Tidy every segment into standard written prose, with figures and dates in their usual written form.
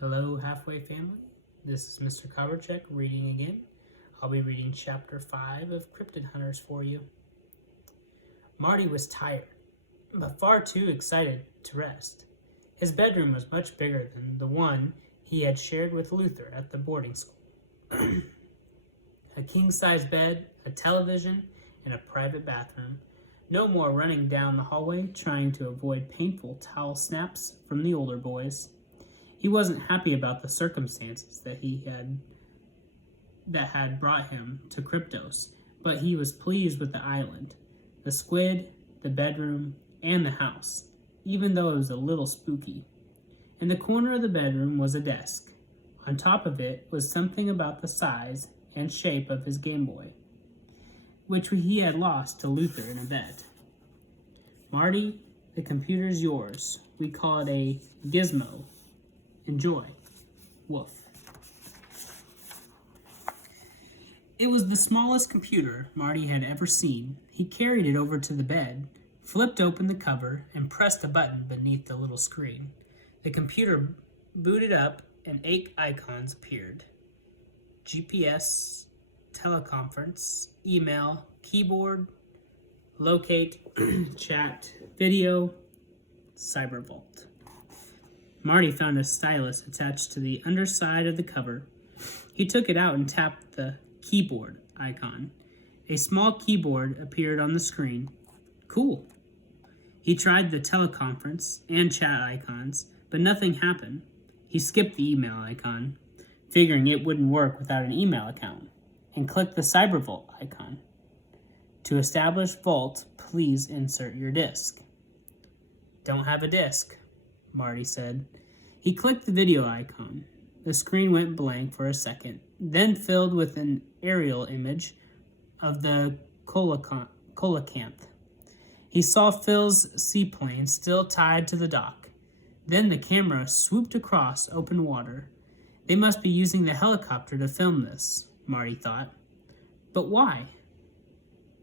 Hello, Halfway family. This is Mr. Koberchek reading again. I'll be reading Chapter 5 of Cryptid Hunters for you. Marty was tired, but far too excited to rest. His bedroom was much bigger than the one he had shared with Luther at the boarding school. A king-size bed, a television, and a private bathroom. No more running down the hallway trying to avoid painful towel snaps from the older boys. He wasn't happy about the circumstances that had brought him to Kryptos, but he was pleased with the island, the squid, the bedroom, and the house, even though it was a little spooky. In the corner of the bedroom was a desk. On top of it was something about the size and shape of his Game Boy, which he had lost to Luther in a bet. Marty, the computer's yours. We call it a gizmo. Enjoy. Woof. It was the smallest computer Marty had ever seen. He carried it over to the bed, flipped open the cover, and pressed a button beneath the little screen. The computer booted up and 8 icons appeared. GPS, teleconference, email, keyboard, locate, chat, video, cybervault. Marty found a stylus attached to the underside of the cover. He took it out and tapped the keyboard icon. A small keyboard appeared on the screen. Cool. He tried the teleconference and chat icons, but nothing happened. He skipped the email icon, figuring it wouldn't work without an email account, and clicked the cybervault icon. To establish vault, please insert your disk. Don't have a disk, Marty said. He clicked the video icon. The screen went blank for a second, then filled with an aerial image of the coelacanth. He saw Phil's seaplane still tied to the dock. Then the camera swooped across open water. They must be using the helicopter to film this, Marty thought. But why?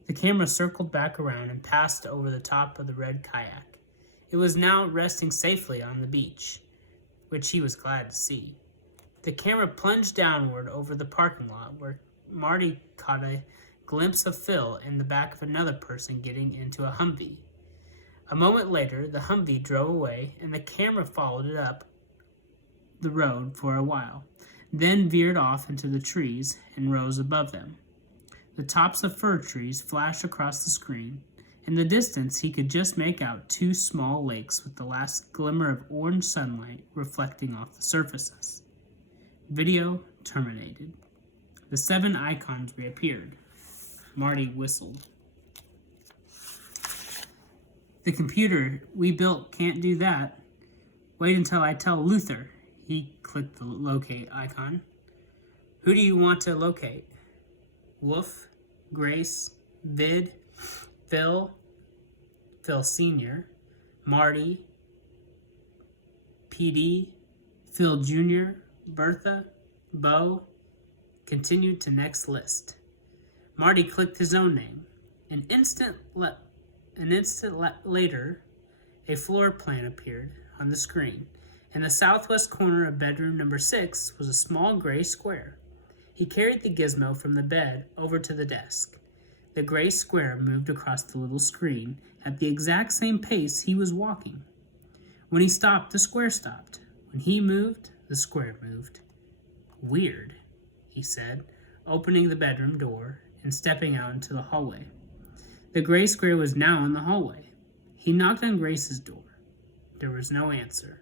The camera circled back around and passed over the top of the red kayak. It was now resting safely on the beach, which he was glad to see. The camera plunged downward over the parking lot, where Marty caught a glimpse of Phil in the back of another person getting into a Humvee. A moment later, the Humvee drove away, and the camera followed it up the road for a while, then veered off into the trees and rose above them. The tops of fir trees flashed across the screen. In the distance, he could just make out 2 small lakes with the last glimmer of orange sunlight reflecting off the surfaces. Video terminated. The 7 icons reappeared. Marty whistled. The computer we built can't do that. Wait until I tell Luther. He clicked the locate icon. Who do you want to locate? Wolf, Grace, Vid, Phil Sr., Marty, PD, Phil Jr., Bertha, Bo, continued to next list. Marty clicked his own name. An instant later, a floor plan appeared on the screen. In the southwest corner of bedroom number 6 was a small gray square. He carried the gizmo from the bed over to the desk. The gray square moved across the little screen at the exact same pace he was walking. When he stopped, the square stopped. When he moved, the square moved. Weird, he said, opening the bedroom door and stepping out into the hallway. The gray square was now in the hallway. He knocked on Grace's door. There was no answer.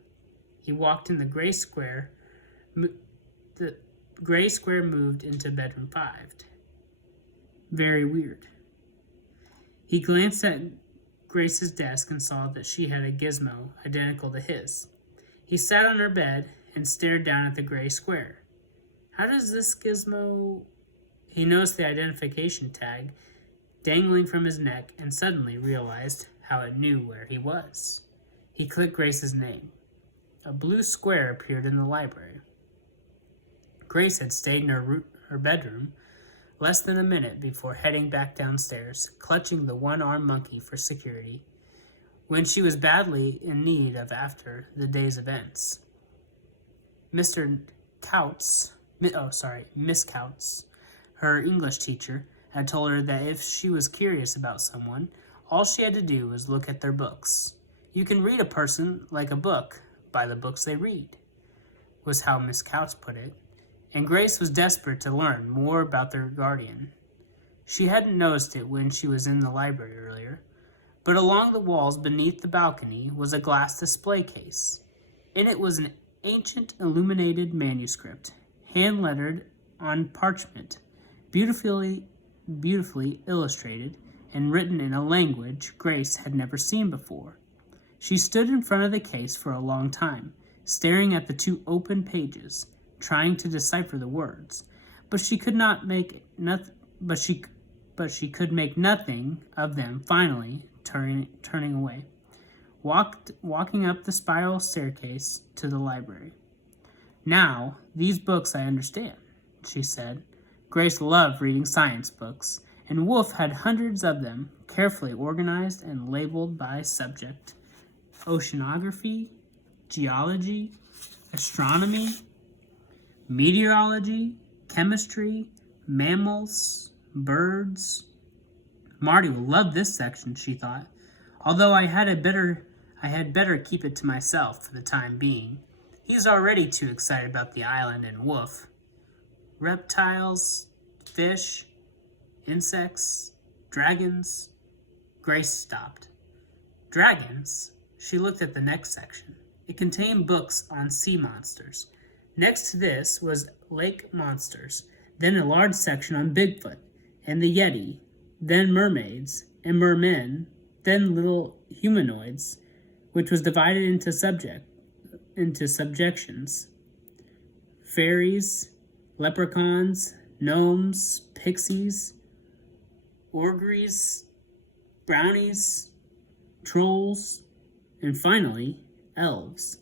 He walked in the gray square. The gray square moved into bedroom 5. Very weird. He glanced at Grace's desk and saw that she had a gizmo identical to his. He sat on her bed and stared down at the gray square. How does this gizmo... He noticed the identification tag dangling from his neck and suddenly realized how it knew where he was. He clicked Grace's name. A blue square appeared in the library. Grace had stayed in her bedroom less than a minute before heading back downstairs, clutching the one-armed monkey for security, when she was badly in need of after the day's events. Mr. Miss Kouts, her English teacher, had told her that if she was curious about someone, all she had to do was look at their books. You can read a person like a book by the books they read, was how Miss Kouts put it, and Grace was desperate to learn more about their guardian. She hadn't noticed it when she was in the library earlier, but along the walls beneath the balcony was a glass display case. In it was an ancient illuminated manuscript, hand-lettered on parchment, beautifully illustrated and written in a language Grace had never seen before. She stood in front of the case for a long time, staring at the 2 open pages, trying to decipher the words, but she could make nothing of them. Finally, turning away, walking up the spiral staircase to the library. "Now, these books I understand," she said. Grace loved reading science books, and Wolf had hundreds of them, carefully organized and labeled by subject: oceanography, geology, astronomy, meteorology, chemistry, mammals, birds. Marty will love this section, she thought, although I had better keep it to myself for the time being. He's already too excited about the island and Wolf. Reptiles, fish, insects, dragons. Grace stopped. Dragons? She looked at the next section. It contained books on sea monsters. Next to this was lake monsters, then a large section on Bigfoot and the Yeti, then mermaids and mermen, then little humanoids, which was divided into subjections: fairies, leprechauns, gnomes, pixies, orgries, brownies, trolls, and finally, elves.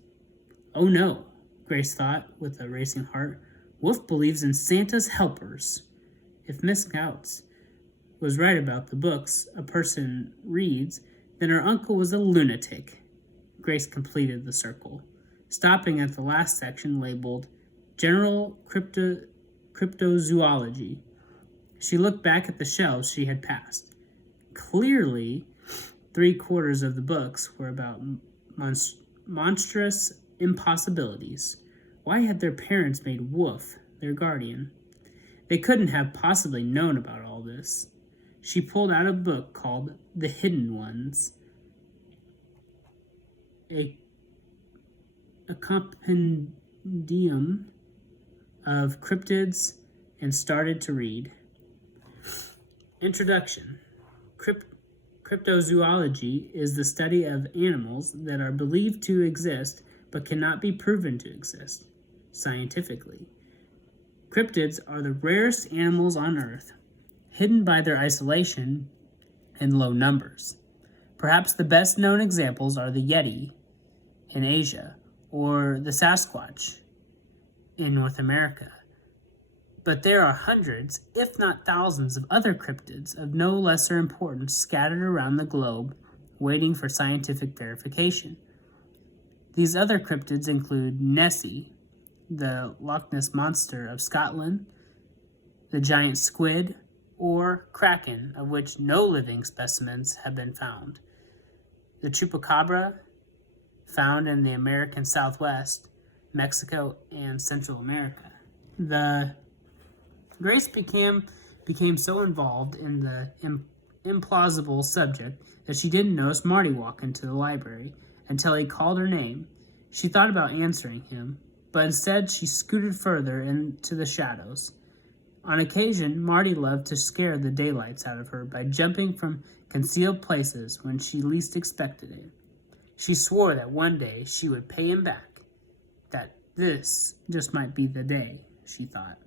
Oh no, Grace thought with a racing heart. Wolf believes in Santa's helpers. If Miss Kouts was right about the books a person reads, then her uncle was a lunatic. Grace completed the circle, stopping at the last section labeled General Cryptozoology. She looked back at the shelves she had passed. Clearly, 3/4 of the books were about monstrous impossibilities. Why had their parents made Wolf their guardian? They couldn't have possibly known about all this. She pulled out a book called The Hidden Ones, a compendium of cryptids, and started to read. Introduction. Cryptozoology is the study of animals that are believed to exist but cannot be proven to exist scientifically. Cryptids are the rarest animals on Earth, hidden by their isolation and low numbers. Perhaps the best known examples are the Yeti in Asia or the Sasquatch in North America. But there are hundreds, if not thousands, of other cryptids of no lesser importance scattered around the globe, waiting for scientific verification. These other cryptids include Nessie, the Loch Ness Monster of Scotland, the giant squid, or kraken, of which no living specimens have been found, the chupacabra, found in the American Southwest, Mexico, and Central America. Grace became so involved in the implausible subject that she didn't notice Marty walk into the library until he called her name. She thought about answering him, but instead she scooted further into the shadows. On occasion, Marty loved to scare the daylights out of her by jumping from concealed places when she least expected it. She swore that one day she would pay him back, that this just might be the day, she thought.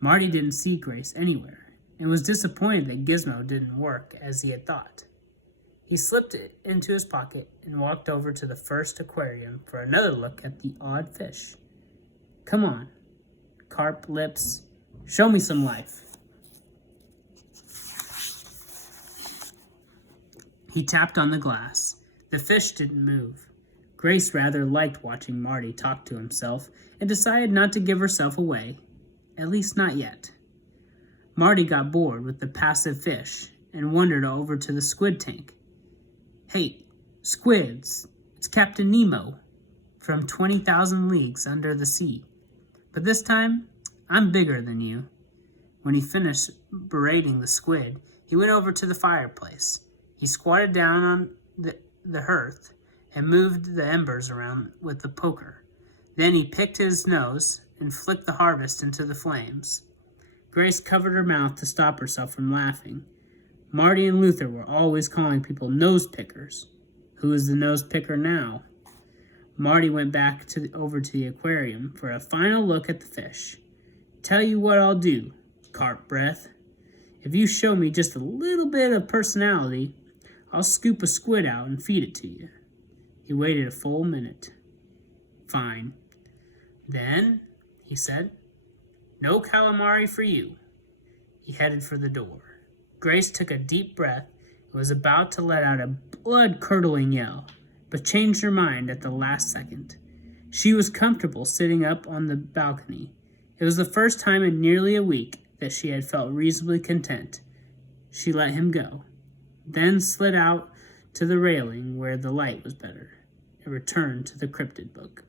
Marty didn't see Grace anywhere, and was disappointed that Gizmo didn't work as he had thought. He slipped it into his pocket and walked over to the first aquarium for another look at the odd fish. Come on, carp lips, show me some life. He tapped on the glass. The fish didn't move. Grace rather liked watching Marty talk to himself and decided not to give herself away, at least not yet. Marty got bored with the passive fish and wandered over to the squid tank. "Hey, squids, it's Captain Nemo from 20,000 Leagues Under the Sea. But this time, I'm bigger than you." When he finished berating the squid, he went over to the fireplace. He squatted down on the hearth and moved the embers around with the poker. Then he picked his nose and flicked the harvest into the flames. Grace covered her mouth to stop herself from laughing. Marty and Luther were always calling people nose pickers. Who is the nose picker now? Marty went back over to the aquarium for a final look at the fish. "Tell you what I'll do, carp breath. If you show me just a little bit of personality, I'll scoop a squid out and feed it to you." He waited a full minute. "Fine. Then," he said, "no calamari for you." He headed for the door. Grace took a deep breath and was about to let out a blood-curdling yell, but changed her mind at the last second. She was comfortable sitting up on the balcony. It was the first time in nearly a week that she had felt reasonably content. She let him go, then slid out to the railing where the light was better, and returned to the cryptid book.